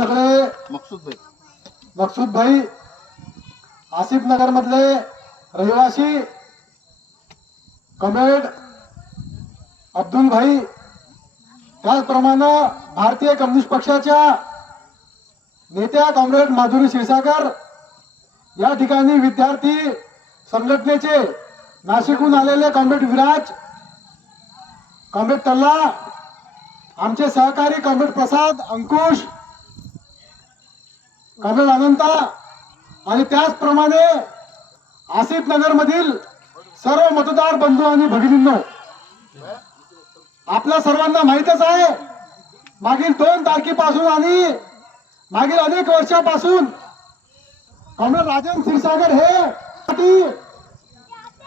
सगळे मकसूद भाई. मकसूद भाई आसिफ नगर मधले रहिवासी कॉम्रेड अब्दुल भाई. त्याचप्रमाणे भारतीय कम्युनिस्ट पक्षाच्या नेत्या कॉम्रेड माधुरी क्षीरसागर. या ठिकाणी विद्यार्थी संघटनेचे नाशिकहून आलेले कॉम्रेड विराज कॉम्रेड तल्ला आमचे सहकारी कॉम्रेड प्रसाद अंकुश कर्नल अनंता आणि त्याचप्रमाणे आसिफ नगर मधील सर्व मतदार बंधू आणि भगिनींनो आपल्या सर्वांना माहितच आहे मागील दोन तारखेपासून आणि मागील अनेक वर्षापासून कर्नल राजन क्षीरसागर हे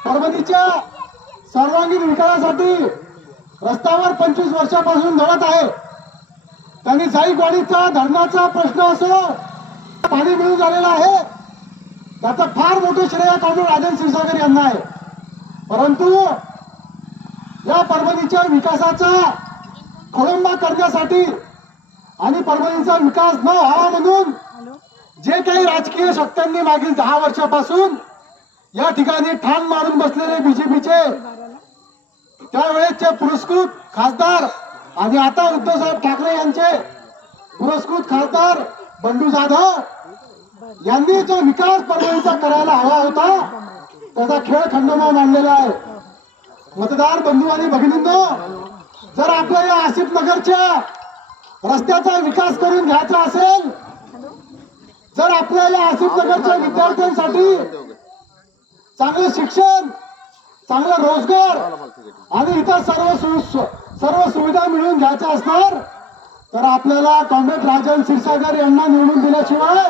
परभणीच्या सर्वांगीण विकासासाठी रस्त्यावर पंचवीस वर्षापासून लढत आहे. त्यांनी जाईकवाडीचा धरणाचा प्रश्न असो पाणी मिळून झालेलं आहे. त्याचं फार मोठं श्रेय कॉम्रेड राजन क्षीरसागर यांना आहे. परंतु या परभणीच्या विकासाचा खोळंबा करण्यासाठी आणि परभणीचा विकास न व्हावा म्हणून जे काही राजकीय शक्त्यांनी मागील दहा वर्षापासून या ठिकाणी ठाण मारून बसलेले बीजेपीचे त्यावेळेसचे पुरस्कृत खासदार आणि आता उद्धव साहेब ठाकरे यांचे पुरस्कृत खासदार बंडू जाधव यांनी जो विकास परभणीचा करायला हवा होता त्याचा खेळ खंडोबा मांडलेला आहे. मतदार बंधू आणि भगिनींनो जर आपल्या या आसिफ नगरच्या रस्त्याचा विकास करून घ्यायचा असेल जर आपल्या या आसिफ नगरच्या विद्यार्थ्यांसाठी चांगलं शिक्षण चांगला रोजगार आणि इतर सर्व सर्व सुविधा मिळवून घ्यायच्या असणार तर आपल्याला कॉम्रेड राजन क्षीरसागर यांना निवडून दिल्याशिवाय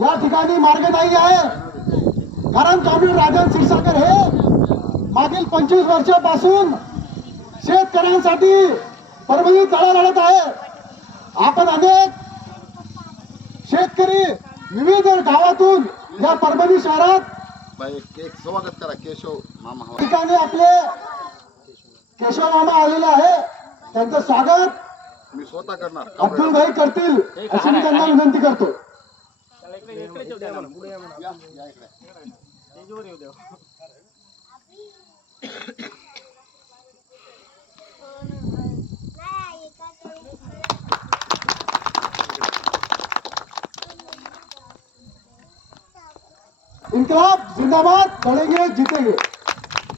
या ठिकाणी मार्ग नाही आहे. कारण कॉम्रेड राजन क्षीरसागर हे मागील पंचवीस वर्षापासून शेतकऱ्यांसाठी परभणीत लढा लढत आहे. आपण अनेक शेतकरी विविध गावातून या परभणी शहरात भाई एक एक स्वागत करा केशव मामा. हवा ठिकाणी आपले केशव मामा आलेले आहे. त्यांचं स्वागत मी स्वतः करणार. अब्दुल भाई करतील अशी मी त्यांना विनंती करतो. इनकलाब जिंदाबाद लढेंगे जीतेंगे